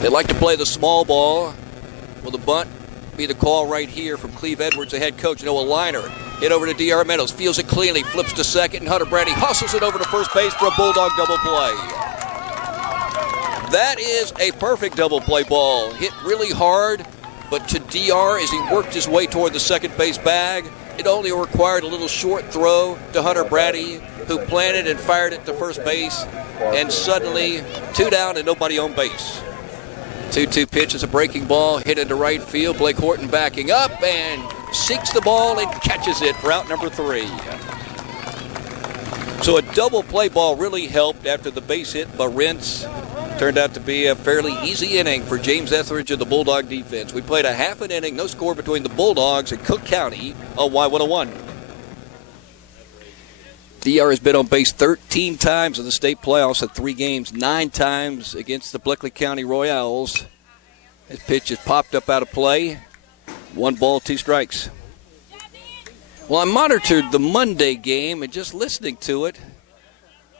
They like to play the small ball. Will the bunt be the call right here from Cleve Edwards, the head coach? No, a liner. Hit over to D.R. Meadows. Feels it cleanly. Flips to second. And Hunter Braddy hustles it over to first base for a Bulldog double play. That is a perfect double play ball. Hit really hard, but to D.R. as he worked his way toward the second base bag. It only required a little short throw to Hunter Braddy, who planted and fired it to first base. And suddenly, 2 down and nobody on base. 2-2 pitch is a breaking ball, hit into right field. Blake Horton backing up and seeks the ball and catches it for out number 3. So a double play ball really helped after the base hit by Rentz. Turned out to be a fairly easy inning for James Ethredge and the Bulldog defense. We played a half an inning, no score between the Bulldogs and Cook County on Y101. D.R. has been on base 13 times in the state playoffs in 3 games, 9 times against the Bleckley County Royals. His pitch is popped up out of play. 1 ball, 2 strikes. Well, I monitored the Monday game and just listening to it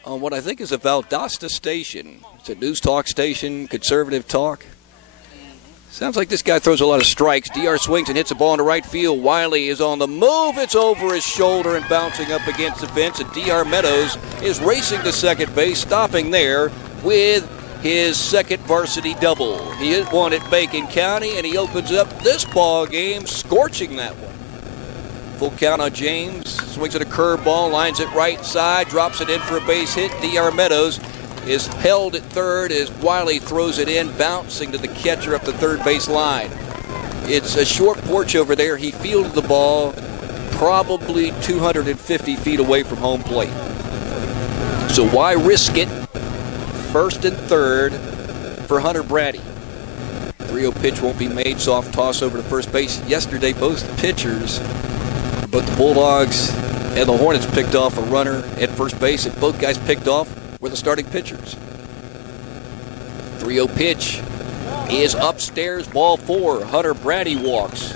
on what I think is a Valdosta station. It's a news talk station, conservative talk. Sounds like this guy throws a lot of strikes. D.R. swings and hits a ball into right field. Wiley is on the move. It's over his shoulder and bouncing up against the fence. And D.R. Meadows is racing to second base, stopping there with his second varsity double. He hit one at Bacon County, and he opens up this ball game, scorching that one. Full count on James. Swings at a curveball, lines it right side, drops it in for a base hit. D.R. Meadows is held at third as Wiley throws it in, bouncing to the catcher up the third base line. It's a short porch over there. He fielded the ball probably 250 feet away from home plate. So why risk it? First and third for Hunter Braddy. 3-0 pitch won't be made. Soft toss over to first base. Yesterday, both pitchers, but the Bulldogs and the Hornets picked off a runner at first base, and both guys picked off were the starting pitchers. 3-0 pitch is upstairs, ball 4. Hunter Braddy walks.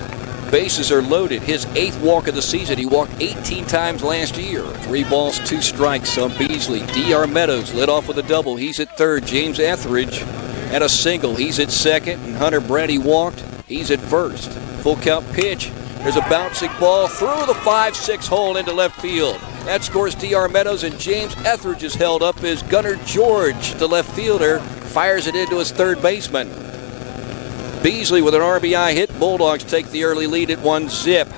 Bases are loaded. His 8th walk of the season. He walked 18 times last year. 3 balls, 2 strikes on Beasley. D.R. Meadows led off with a double. He's at third. James Ethredge at a single. He's at second. And Hunter Braddy walked. He's at first. Full count pitch. There's a bouncing ball through the 5-6 hole into left field. That scores D.R. Meadows, and James Ethredge is held up as Gunnar George, the left fielder, fires it into his third baseman. Beasley with an RBI hit. Bulldogs take the early lead at 1-0.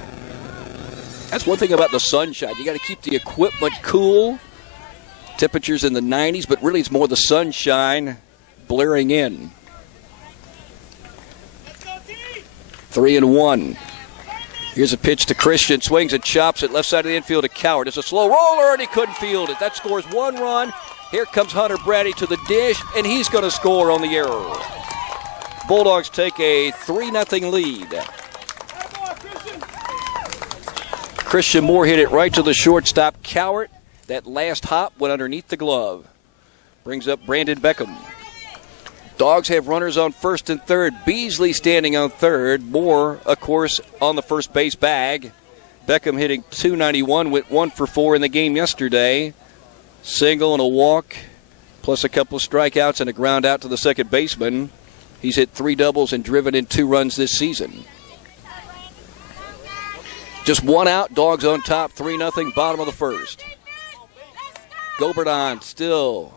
That's one thing about the sunshine. You got to keep the equipment cool. Temperatures in the 90s, but really it's more the sunshine blaring in. 3-1. Here's a pitch to Christian. Swings and chops it left side of the infield to Coward. It's a slow roller, and he couldn't field it. That scores 1 run. Here comes Hunter Braddy to the dish, and he's going to score on the error. Bulldogs take a 3-0 lead. Christian Moore hit it right to the shortstop, Coward. That last hop went underneath the glove. Brings up Brandon Beckum. Dogs have runners on first and third. Beasley standing on third. Moore, of course, on the first base bag. Beckum hitting .291, went 1 for 4 in the game yesterday. Single and a walk, plus a couple of strikeouts and a ground out to the second baseman. He's hit 3 doubles and driven in 2 runs this season. Just 1 out. Dogs on top, 3-0, bottom of the first. Goberdahn still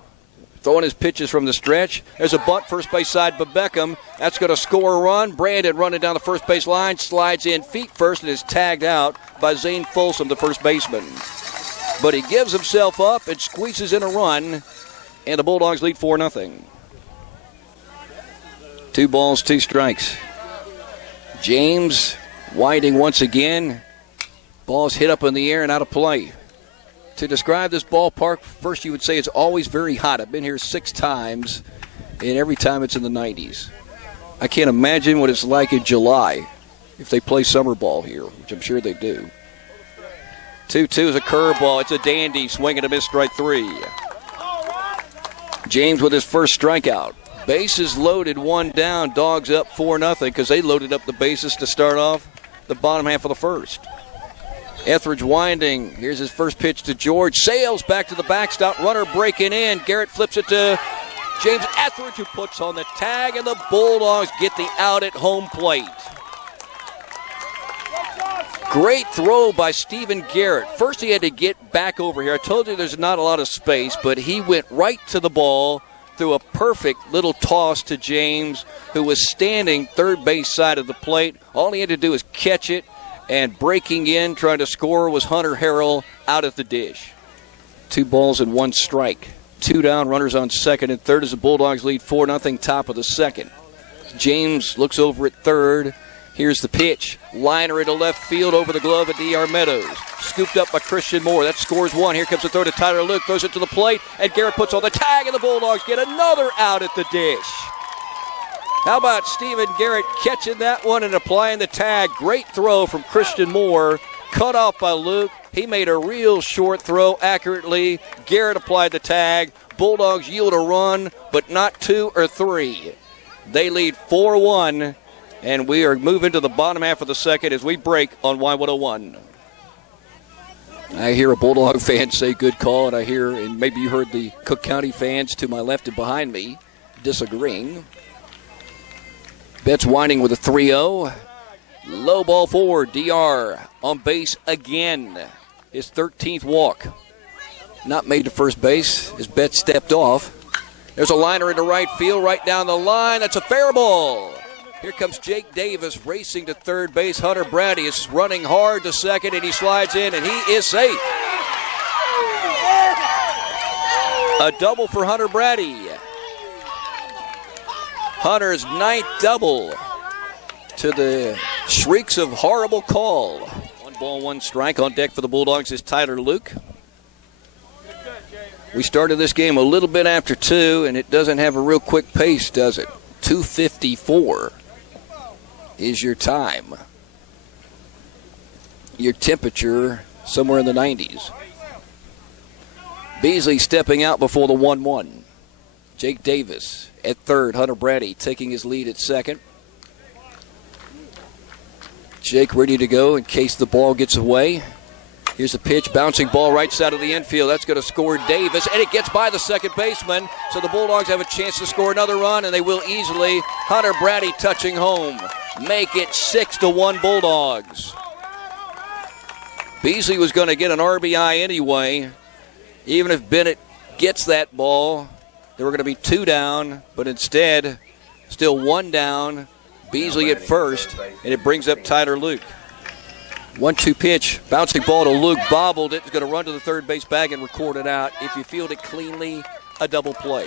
throwing his pitches from the stretch. There's a bunt first base side by Beckum. That's going to score a run. Brandon running down the first base line, slides in feet first and is tagged out by Zane Folsom, the first baseman. But he gives himself up and squeezes in a run, and the Bulldogs lead 4-0. 2 balls, 2 strikes. James winding once again. Ball's hit up in the air and out of play. To describe this ballpark, first you would say it's always very hot. I've been here 6 times, and every time it's in the 90s. I can't imagine what it's like in July if they play summer ball here, which I'm sure they do. 2-2 is a curveball. It's a dandy. Swing and a miss, strike 3. James with his first strikeout. Bases loaded, 1 down. Dogs up 4-0 because they loaded up the bases to start off the bottom half of the first. Ethredge winding. Here's his first pitch to George. Sails back to the backstop. Runner breaking in. Garrett flips it to James Ethredge, who puts on the tag, and the Bulldogs get the out at home plate. Great throw by Stephen Garrett. First he had to get back over here. I told you there's not a lot of space, but he went right to the ball, threw a perfect little toss to James, who was standing third base side of the plate. All he had to do was catch it, and breaking in, trying to score, was Hunter Harrell out at the dish. 2 balls and 1 strike. 2 down, runners on second and third as the Bulldogs lead 4-0, top of the second. James looks over at third. Here's the pitch. Liner into left field over the glove of D.R. Meadows. Scooped up by Christian Moore. That scores 1. Here comes the throw to Tyler Luke. Throws it to the plate, and Garrett puts on the tag, and the Bulldogs get another out at the dish. How about Stephen Garrett catching that one and applying the tag? Great throw from Christian Moore. Cut off by Luke. He made a real short throw accurately. Garrett applied the tag. Bulldogs yield a run, but not 2 or 3. They lead 4-1. And we are moving to the bottom half of the second as we break on Y101. I hear a Bulldog fan say good call, and I hear, and maybe you heard the Cook County fans to my left and behind me disagreeing. Betts winding with a 3-0. Low ball forward. DR on base again. His 13th walk. Not made to first base as Betts stepped off. There's a liner into right field, right down the line. That's a fair ball. Here comes Jake Davis racing to third base. Hunter Braddy is running hard to second, and he slides in, and he is safe. A double for Hunter Braddy. Hunter's 9th double, to the shrieks of horrible call. 1 ball, 1 strike. On deck for the Bulldogs is Tyler Luke. We started this game a little bit after 2, and it doesn't have a real quick pace, does it? 2:54 is your time. Your temperature somewhere in the 90s. Beasley stepping out before the 1-1. Jake Davis at third. Hunter Braddy taking his lead at second. Jake ready to go in case the ball gets away. Here's a pitch, bouncing ball right side of the infield. That's going to score Davis, and it gets by the second baseman. So the Bulldogs have a chance to score another run, and they will easily. Hunter Braddy touching home. Make it 6-1 Bulldogs. Beasley was going to get an RBI anyway. Even if Bennett gets that ball, there were going to be 2 down, but instead, still 1 down. Beasley at first, and it brings up Tyler Luke. 1-2 pitch, bouncing ball to Luke, bobbled it. It's going to run to the third base bag and record it out. If you field it cleanly, a double play.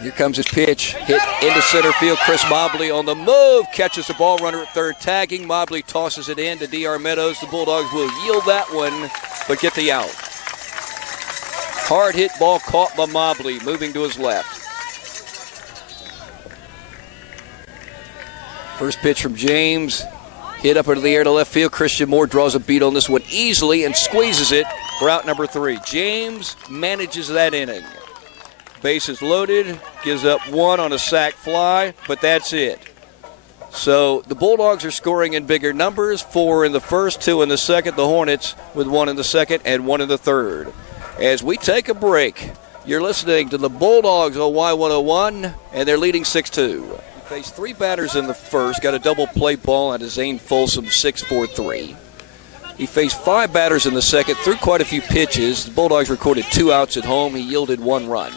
Here comes his pitch, hit into center field. Chris Mobley on the move, catches the ball, runner at third, tagging. Mobley tosses it in to D.R. Meadows. The Bulldogs will yield that one, but get the out. Hard hit ball caught by Mobley, moving to his left. First pitch from James. Hit up into the air to left field. Christian Moore draws a beat on this one easily and squeezes it for out number 3. James manages that inning. Bases loaded, gives up 1 on a sac fly, but that's it. So the Bulldogs are scoring in bigger numbers. 4 in the first, 2 in the second. The Hornets with 1 in the second and 1 in the third. As we take a break, you're listening to the Bulldogs on Y101, and they're leading 6-2. Faced 3 batters in the first, got a double play ball out of Zane Folsom, 6-4-3. He faced 5 batters in the second, threw quite a few pitches. The Bulldogs recorded 2 outs at home. He yielded 1 run.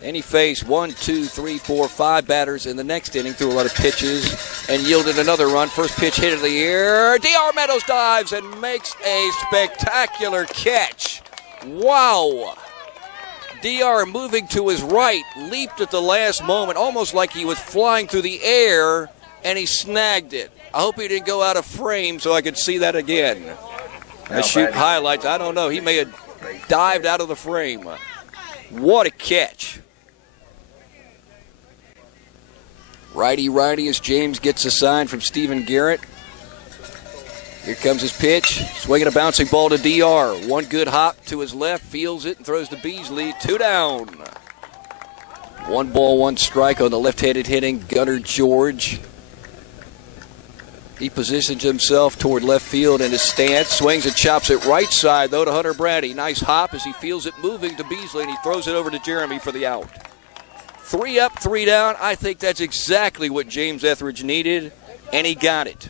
Then he faced 1, 2, 3, 4, 5 batters in the next inning, threw a lot of pitches, and yielded another run. First pitch hit into the air. D.R. Meadows dives and makes a spectacular catch. Wow. D.R. moving to his right, leaped at the last moment, almost like he was flying through the air, and he snagged it. I hope he didn't go out of frame so I could see that again. I shoot highlights. I don't know. He may have dived out of the frame. What a catch. Righty as James gets a sign from Stephen Garrett. Here comes his pitch. Swinging a bouncing ball to DR. 1 good hop to his left. Fields it and throws to Beasley. 2 down. 1 ball, 1 strike on the left-handed hitting Gunnar George. He positions himself toward left field in his stance. Swings and chops it right side, though, to Hunter Braddy. Nice hop as he feels it moving to Beasley, and he throws it over to Jeremy for the out. 3 up, 3 down. I think that's exactly what James Ethredge needed, and he got it.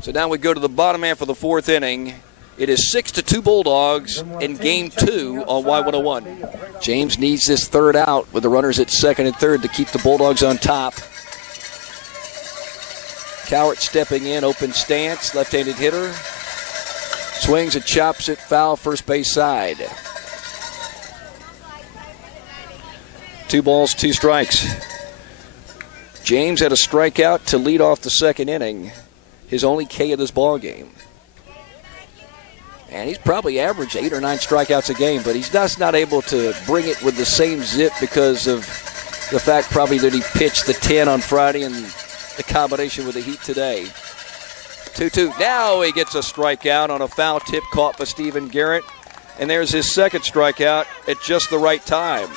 So now we go to the bottom half of the 4th inning. It is 6-2 Bulldogs in Game 2 on Y101. James needs this 3rd out with the runners at 2nd and 3rd to keep the Bulldogs on top. Cowart stepping in, open stance, left-handed hitter. Swings and chops it foul, first base side. 2 balls, 2 strikes. James had a strikeout to lead off the 2nd inning. His only K of this ball game. And he's probably averaged 8 or 9 strikeouts a game, but he's just not able to bring it with the same zip because of the fact probably that he pitched the 10 on Friday and the combination with the Heat today. 2-2. Now he gets a strikeout on a foul tip caught by Stephen Garrett. And there's his 2nd strikeout at just the right time.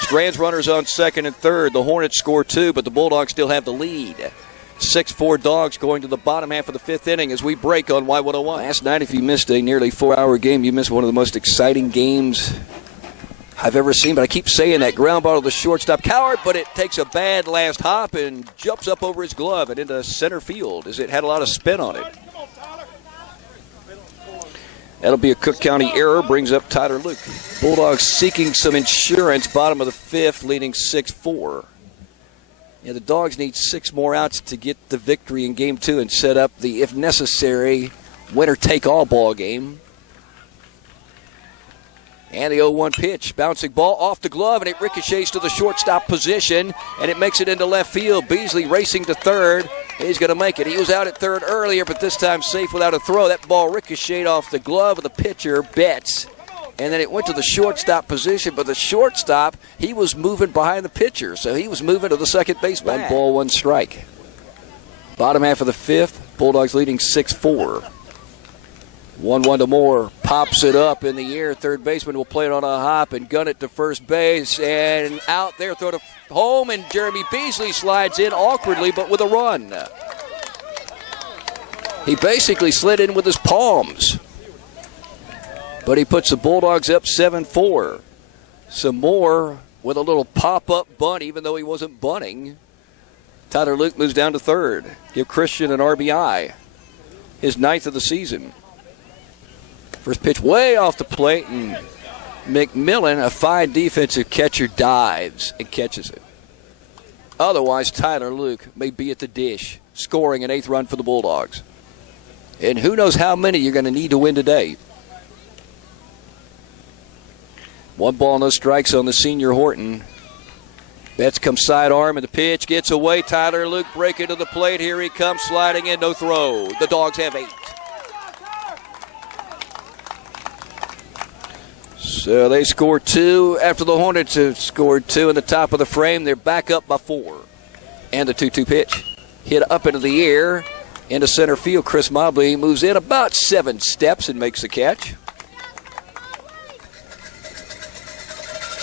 Strands runners on 2nd and 3rd. The Hornets score 2, but the Bulldogs still have the lead. 6-4 Dogs going to the bottom half of the 5th inning as we break on Y101. Last night, if you missed a nearly 4-hour game, you missed one of the most exciting games I've ever seen. But I keep saying that ground ball to the shortstop Cowart, but it takes a bad last hop and jumps up over his glove and into center field as it had a lot of spin on it. That'll be a Cook County error, brings up Tyler Luke. Bulldogs seeking some insurance, bottom of the 5th, leading 6-4. Yeah, the Dogs need 6 more outs to get the victory in Game 2 and set up the, if necessary, winner-take-all ball game. And the 0-1 pitch, bouncing ball off the glove, and it ricochets to the shortstop position, and it makes it into left field. Beasley racing to 3rd. He's going to make it. He was out at 3rd earlier, but this time safe without a throw. That ball ricocheted off the glove of the pitcher, Betts. And then it went to the shortstop position, but the shortstop, he was moving behind the pitcher, so he was moving to the second base bag. 1 ball, 1 strike. Bottom half of the 5th, Bulldogs leading 6-4. 1-1 to Moore, pops it up in the air. Third baseman will play it on a hop and gun it to first base, and out there, throw to home, and Jeremy Beasley slides in awkwardly, but with a run. He basically slid in with his palms. But he puts the Bulldogs up 7-4. Some more with a little pop-up bunt, even though he wasn't bunting. Tyler Luke moves down to 3rd. Give Christian an RBI. His 9th of the season. First pitch way off the plate, and McMillan, a fine defensive catcher, dives and catches it. Otherwise, Tyler Luke may be at the dish, scoring an 8th run for the Bulldogs. And who knows how many you're going to need to win today. 1 ball, no strikes on the senior Horton. Betts comes sidearm, and the pitch gets away. Tyler Luke breaking to the plate. Here he comes, sliding in, no throw. The Dogs have 8. So they score 2 after the Hornets have scored 2 in the top of the frame. They're back up by 4. And the 2-2 pitch. Hit up into the air, into center field. Chris Mobley moves in about 7 steps and makes the catch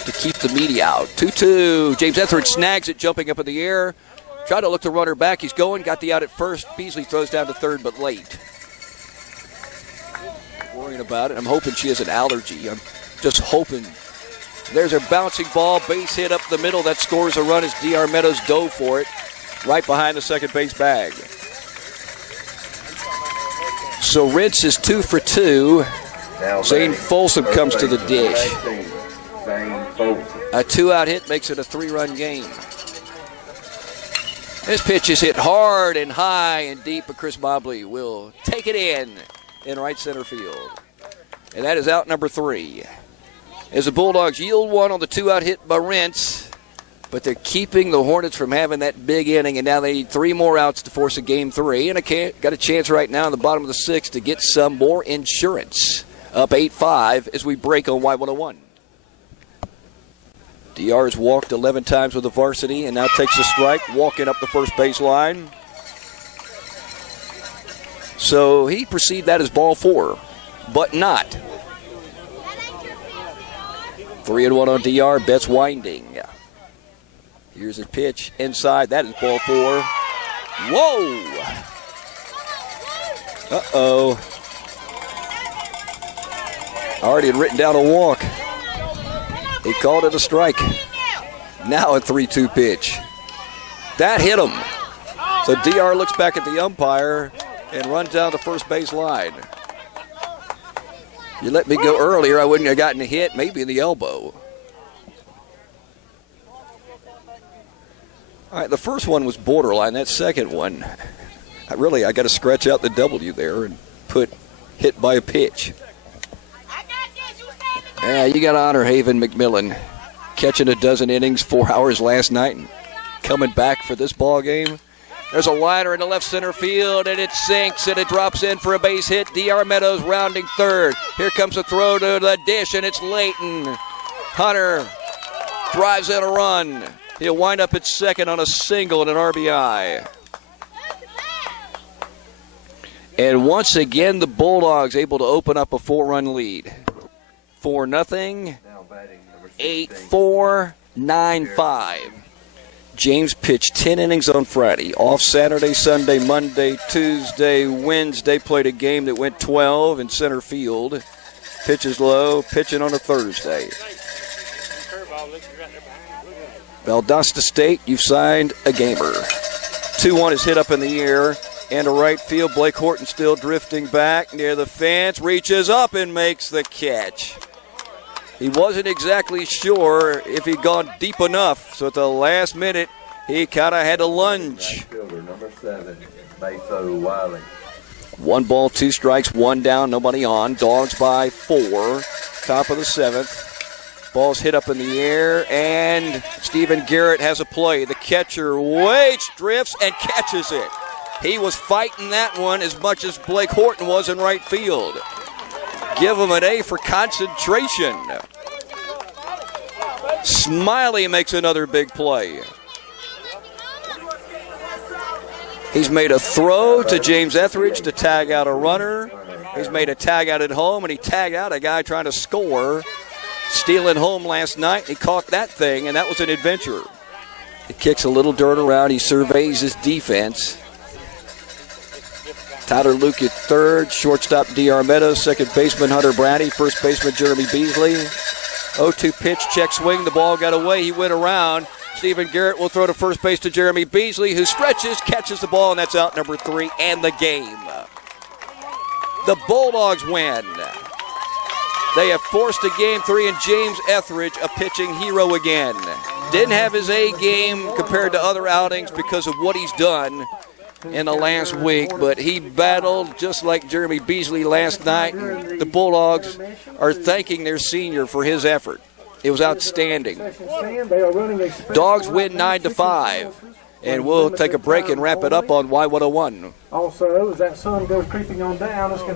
to keep the media out. 2-2. James Ethredge snags it, jumping up in the air. Tried to look the runner back. He's going. Got the out at first. Beasley throws down to 3rd, but late. Worrying about it. I'm hoping she has an allergy. I'm just hoping. There's a bouncing ball. Base hit up the middle. That scores a run as D.R. Meadows dove for it. Right behind the second base bag. So Rentz is 2 for 2. Zane Folsom comes to the dish. A 2-out hit makes it a 3-run game. This pitch is hit hard and high and deep, but Chris Mobley will take it in right center field. And that is out number 3. As the Bulldogs yield 1 on the 2-out hit by Rentz, but they're keeping the Hornets from having that big inning, and now they need 3 more outs to force a game 3. And got a chance right now in the bottom of the 6th to get some more insurance. Up 8-5 as we break on Y101. DR has walked 11 times with the varsity and now takes a strike, walking up the first base line. So he perceived that as ball 4, but not. 3-1 on DR. Betts winding. Here's his pitch inside. That is ball 4. Whoa! Uh-oh. Already had written down a walk. He called it a strike. Now a 3-2 pitch. That hit him. So DR looks back at the umpire and runs down the first base line. You let me go earlier, I wouldn't have gotten a hit, maybe in the elbow. All right, the first one was borderline. That second one, I got to scratch out the W there and put hit by a pitch. Yeah, you got to honor Haven McMillan, catching a dozen innings, 4 hours last night, and coming back for this ball game. There's a liner in the left center field, and it sinks, and it drops in for a base hit. DR Meadows rounding third. Here comes a throw to the dish, and it's Layton. Hunter drives in a run. He'll wind up at second on a single and an RBI. And once again, the Bulldogs able to open up a 4-run lead. 4-0, 8-4, 9-5. James pitched 10 innings on Friday. Off Saturday, Sunday, Monday, Tuesday, Wednesday. Played a game that went 12 in center field. Pitches low, pitching on a Thursday. Valdosta State, you've signed a gamer. 2-1 is hit up in the air. And to right field, Blake Horton still drifting back near the fence. Reaches up and makes the catch. He wasn't exactly sure if he'd gone deep enough, so at the last minute, he kind of had to lunge. Number 7, Maso Wiley. 1 ball, 2 strikes, 1 down, nobody on. Dawgs by 4, top of the 7th. Ball's hit up in the air, and Stephen Garrett has a play. The catcher waits, drifts, and catches it. He was fighting that one as much as Blake Horton was in right field. Give him an A for concentration. Smiley makes another big play. He's made a throw to James Ethredge to tag out a runner. He's made a tag out at home, and he tagged out a guy trying to score. Stealing home last night, he caught that thing, and that was an adventure. He kicks a little dirt around. He surveys his defense. Tyler Luke at third, shortstop DR Meadows, second baseman Hunter Braddy, first baseman Jeremy Beasley. 0-2 pitch, check swing, the ball got away, he went around. Stephen Garrett will throw to first base to Jeremy Beasley, who stretches, catches the ball, and that's out number 3, and the game. The Bulldogs win. They have forced a game 3, and James Ethredge, a pitching hero again. Didn't have his A game compared to other outings because of what he's done in the last week, but he battled just like Jeremy Beasley last night. The Bulldogs are thanking their senior for his effort. It was outstanding. Dogs win 9-5, and we'll take a break and wrap it up on Y101. Also, as that sun goes creeping on down, it's going to